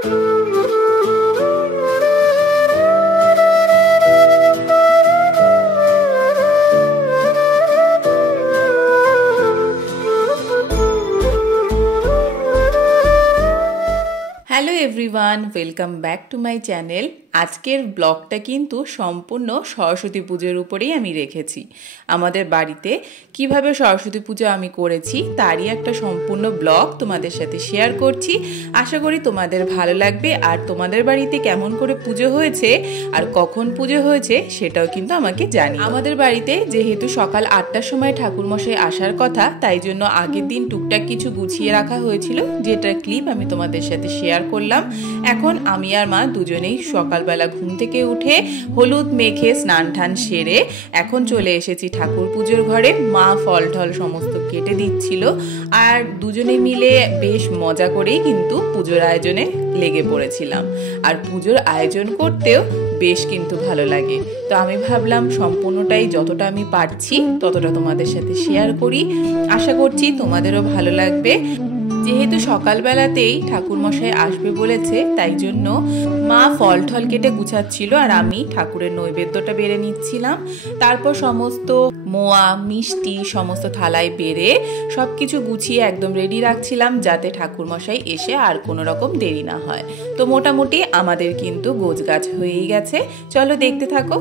Hello everyone, welcome back to my channel. আজকের ব্লগটা কিন্তু সম্পূর্ণ সরস্বতী পুজোর উপরেই আমি রেখেছি। আমাদের বাড়িতে কিভাবে সরস্বতী পুজো আমি করেছি তারই একটা সম্পূর্ণ ব্লগ তোমাদের সাথে শেয়ার করছি। আশা করি তোমাদের ভালো লাগবে। আর তোমাদের বাড়িতে কেমন করে পুজো হয়েছে আর কখন পুজো হয়েছে সেটাও কিন্তু আমাকে জানি। আমাদের বাড়িতে যেহেতু সকাল 8টার সময় ঠাকুরমশাই আসার কথা, তাই জন্য আগের দিন টুকটাক কিছু গুছিয়ে রাখা হয়েছিল, যেটার ক্লিপ আমি তোমাদের সাথে শেয়ার করলাম। এখন আমি আর মা দুজনেই সকালবেলা ঘুম থেকে উঠে হলুদ মেখে স্নান টান সেরে এখন চলে এসেছি ঠাকুর পুজোর ঘরে। মা ফল ঠল সমস্ত কেটে দিচ্ছিল আর দুজনে মিলে বেশ মজা করেই কিন্তু পুজোর আয়োজনে লেগে পড়েছিলাম। আর পুজোর আয়োজন করতেও বেশ কিন্তু ভালো লাগে। তো আমি ভাবলাম সম্পূর্ণটাই যতটা আমি পারছি ততটা তোমাদের সাথে শেয়ার করি। আশা করছি তোমাদেরও ভালো লাগবে। যেহেতু সকালবেলাতেই ঠাকুরমশাই আসবে বলেছে, তাই জন্য মা ফল ঠল কেটে গুছাচ্ছিল আর আমি ঠাকুরের নৈবেদ্যটা বেড়ে নিচ্ছিলাম। তারপর সমস্ত মোয়া মিষ্টি সমস্ত থালায় বেড়ে সবকিছু গুছিয়ে একদম রেডি রাখছিলাম, যাতে ঠাকুরমশাই এসে আর কোনো রকম দেরি না হয়। তো মোটামুটি আমাদের কিন্তু গোছগাছ হয়েই গেছে। চলো দেখতে থাকো।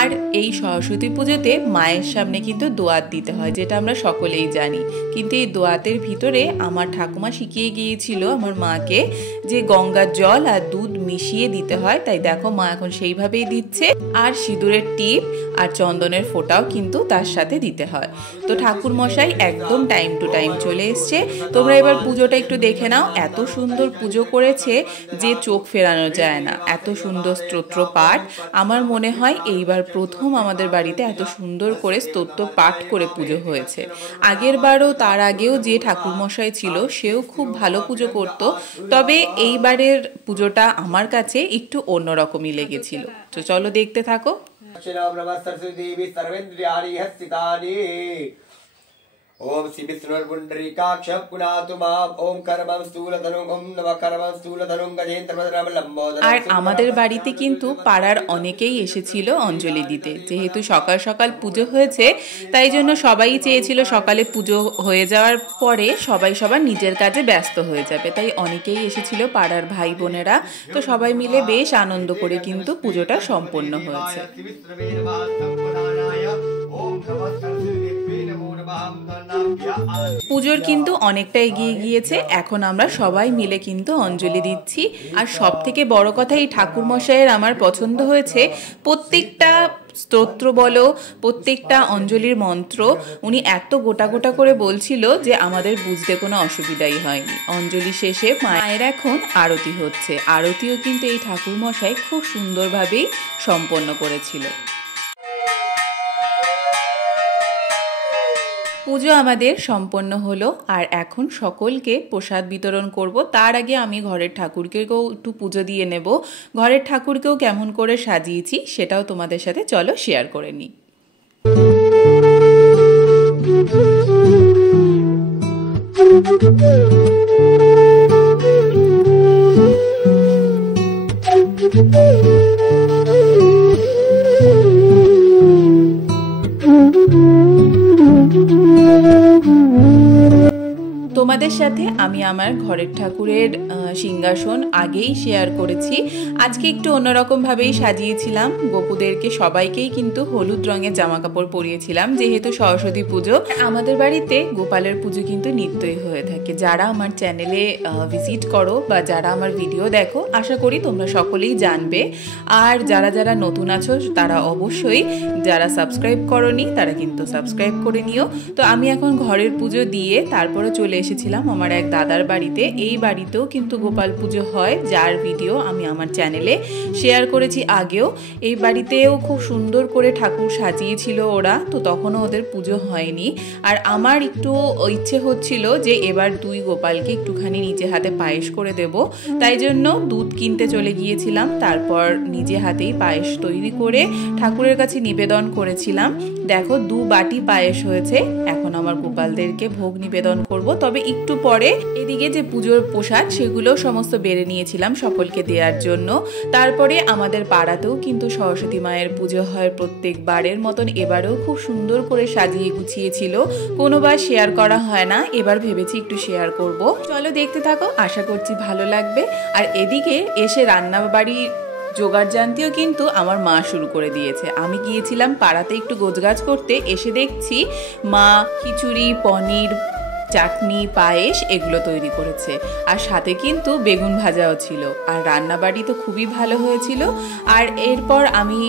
আর এই সরস্বতী পুজোতে মায়ের সামনে কিন্তু দোয়াত দিতে হয়, যেটা আমরা সকলেই জানি। কিন্তু এই দোয়াতের ভিতরে আমার ঠাকুমা শিখিয়ে গিয়েছিল আমার মাকে যে গঙ্গার জল আর দুধ মিশিয়ে দিতে হয়। তাই দেখো মা এখন সেইভাবেই দিচ্ছে। আর সিঁদুরের টিপ আর চন্দনের ফোঁটাও কিন্তু তার সাথে দিতে হয়। তো ঠাকুর মশাই একদম টাইম টু টাইম চলে এসছে। তোমরা এবার পুজোটা একটু দেখে নাও। এত সুন্দর পুজো করেছে যে চোখ ফেরানো যায় না। এত সুন্দর স্তোত্র পাঠ। আমার মনে হয় এইবার প্রথম আমাদের বাড়িতে এত সুন্দর করে স্তোত্র পাঠ করে পুজো হয়েছে। আগের বারও তার আগেও যে ঠাকুর মশাই ছিল সেও খুব ভালো পুজো করত, তবে এইবারের পুজোটা আমার কাছে একটু অন্যরকমই লেগেছিল। তো চলো দেখতে থাকো। ओम श्री विष्णुर्पुंडरीकाक्ष पुनातु मां ओम कर्मं स्थूलधनुं ओम नमः कर्मं स्थूलधनुं गजेन्द्रभद्रं लंबोदरं। আর আমাদের বাড়িতে কিন্তু পাড়ার অনেকেই এসেছিল অঞ্জলি দিতে। যেহেতু সকাল সকাল পুজো হয়েছে, তাই জন্য সবাই চেয়েছিল সকালে পুজো হয়ে যাওয়ার পরে সবাই সবার নিজের কাজে ব্যস্ত হয়ে যাবে। তাই অনেকেই এসেছিল পাড়ার ভাই বোনেরা। তো সবাই মিলে বেশ আনন্দ করে কিন্তু পুজোটা সম্পন্ন হয়েছে। পুজোর কিন্তু অনেকটা এগিয়ে গিয়েছে। এখন আমরা সবাই মিলে কিন্তু অঞ্জলি দিচ্ছি। আর সব থেকে বড় কথা, এই ঠাকুর মশাইয়ের আমার পছন্দ হয়েছে প্রত্যেকটা স্তোত্র বলো, প্রত্যেকটা অঞ্জলির মন্ত্র উনি এত গোটা গোটা করে বলছিল যে আমাদের বুঝতে কোনো অসুবিধাই হয়নি। অঞ্জলি শেষে মায়ের এখন আরতি হচ্ছে। আরতিও কিন্তু এই ঠাকুর মশাই খুব সুন্দরভাবেই সম্পন্ন করেছিল। পুজো আমাদের সম্পন্ন হলো আর এখন সকলকে প্রসাদ বিতরণ করব। তার আগে আমি ঘরের ঠাকুরকেও একটু পুজো দিয়ে নেব। ঘরের ঠাকুরকেও কেমন করে সাজিয়েছি সেটাও তোমাদের সাথে চলো শেয়ার করে নিই। তোমাদের সাথে আমি আমার ঘরের ঠাকুরের সিংহাসন আগেই শেয়ার করেছি। আজকে একটু অন্যরকম ভাবেই সাজিয়েছিলাম। গোপুদেরকে সবাইকেই কিন্তু হলুদ রঙের জামা কাপড় পরিয়েছিলাম, যেহেতু সরস্বতী পুজো। আমাদের বাড়িতে গোপালের পুজো কিন্তু নিত্যই হয়ে থাকে। যারা আমার চ্যানেলে ভিজিট করো বা যারা আমার ভিডিও দেখো, আশা করি তোমরা সকলেই জানবে। আর যারা যারা নতুন আছো তারা অবশ্যই, যারা সাবস্ক্রাইব করোনি তারা কিন্তু সাবস্ক্রাইব করে নিও। তো আমি এখন ঘরের পুজো দিয়ে তারপরে চলে এসেছিলাম আমার এক দাদার বাড়িতে। এই বাড়িতেও কিন্তু গোপাল পুজো হয়, যার ভিডিও আমি আমার চ্যানেলে শেয়ার করেছি আগেও। এই বাড়িতেও খুব সুন্দর করে ঠাকুর সাজিয়েছিল ওরা, তো তখনও ওদের পুজো হয়নি। আর আমার একটু ইচ্ছে হচ্ছিল যে এবার 2 গোপালকে একটুখানি নিজে হাতে পায়েস করে দেব, তাই জন্য দুধ কিনতে চলে গিয়েছিলাম। তারপর নিজে হাতেই পায়েস তৈরি করে ঠাকুরের কাছে নিবেদন করেছিলাম। দেখো 2 বাটি পায়েস হয়েছে। এখন আমার গোপালদেরকে ভোগ নিবেদন করব, তবে একটু পরে। এদিকে যে পুজোর প্রসাদ সেগুলো সমস্ত বেড়ে নিয়েছিলাম সকলকে দেওয়ার জন্য। তারপরে আমাদের পাড়াতেও কিন্তু সরস্বতী মায়ের পুজো হয় প্রত্যেকবারের মতন। এবারেও খুব সুন্দর করে সাজিয়ে গুছিয়েছিল, কোনোবার শেয়ার করা হয় না, এবার ভেবেছি একটু শেয়ার করব। চলো দেখতে থাকো, আশা করছি ভালো লাগবে। আর এদিকে এসে রান্নাবাড়ি জোগাড়জান্তিও কিন্তু আমার মা শুরু করে দিয়েছে। আমি গিয়েছিলাম পাড়াতে একটু গোছগাছ করতে, এসে দেখছি মা খিচুড়ি, পনির, চাটনি, পায়েস এগুলো তৈরি করেছে। আর সাথে কিন্তু বেগুন ভাজাও ছিল। আর রান্নাবাড়ি তো খুবই ভালো হয়েছিল। আর এরপর আমি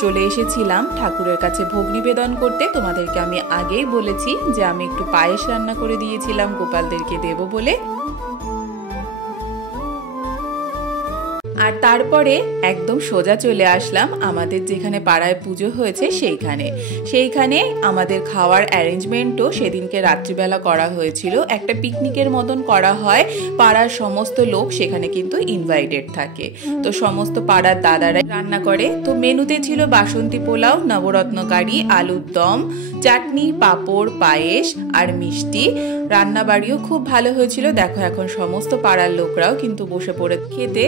চলে এসেছিলাম ঠাকুরের কাছে ভোগ নিবেদন করতে। তোমাদেরকে আমি আগেই বলেছি যে আমি একটু পায়েস রান্না করে দিয়েছিলাম গোপালদেরকে দেব বলে। আর তারপরে একদম সোজা চলে আসলাম আমাদের যেখানে পাড়ায় পুজো হয়েছে সেইখানে আমাদের খাওয়ার অ্যারেঞ্জমেন্টও সেদিনকে রাত্রিবেলা করা হয়েছিল। একটা পিকনিকের মতন করা হয়, পাড়ার সমস্ত লোক সেখানে কিন্তু ইনভাইটেড থাকে। তো সমস্ত পাড়ার দাদারাই রান্না করে। তো মেনুতে ছিল বাসন্তী পোলাও, নবরত্ন কারি, আলুর দম, চাটনি, পাঁপড়, পায়েস আর মিষ্টি। রান্নাবাড়িও খুব ভালো হয়েছিল। দেখো এখন সমস্ত পাড়ার লোকরাও কিন্তু বসে পড়ে খেতে।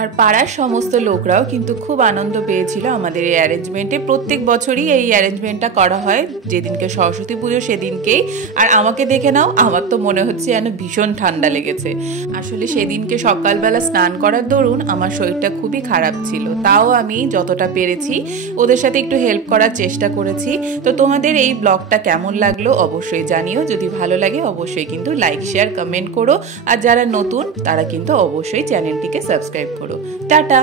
আর পাড়ার সমস্ত লোকরাও কিন্তু খুব আনন্দ পেয়েছিল আমাদের এই অ্যারেঞ্জমেন্টে। প্রত্যেক বছরই এই অ্যারেঞ্জমেন্টটা করা হয় যেদিনকে সরস্বতী পুজো সেদিনকেই। আর আমাকে দেখে নাও, আমার তো মনে হচ্ছে যেন ভীষণ ঠান্ডা লেগেছে। আসলে সেদিনকে সকালবেলা স্নান করার দরুন আমার শরীরটা খুবই খারাপ ছিল, তাও আমি যতটা পেরেছি ওদের সাথে একটু হেল্প করার চেষ্টা করেছি। তো তোমাদের এই ব্লগটা কেমন লাগলো অবশ্যই জানিও। যদি ভালো লাগে অবশ্যই কিন্তু লাইক, শেয়ার, কমেন্ট করো। আর যারা নতুন তারা কিন্তু অবশ্যই চ্যানেলটিকে সাবস্ক্রাইব করো। টাটা।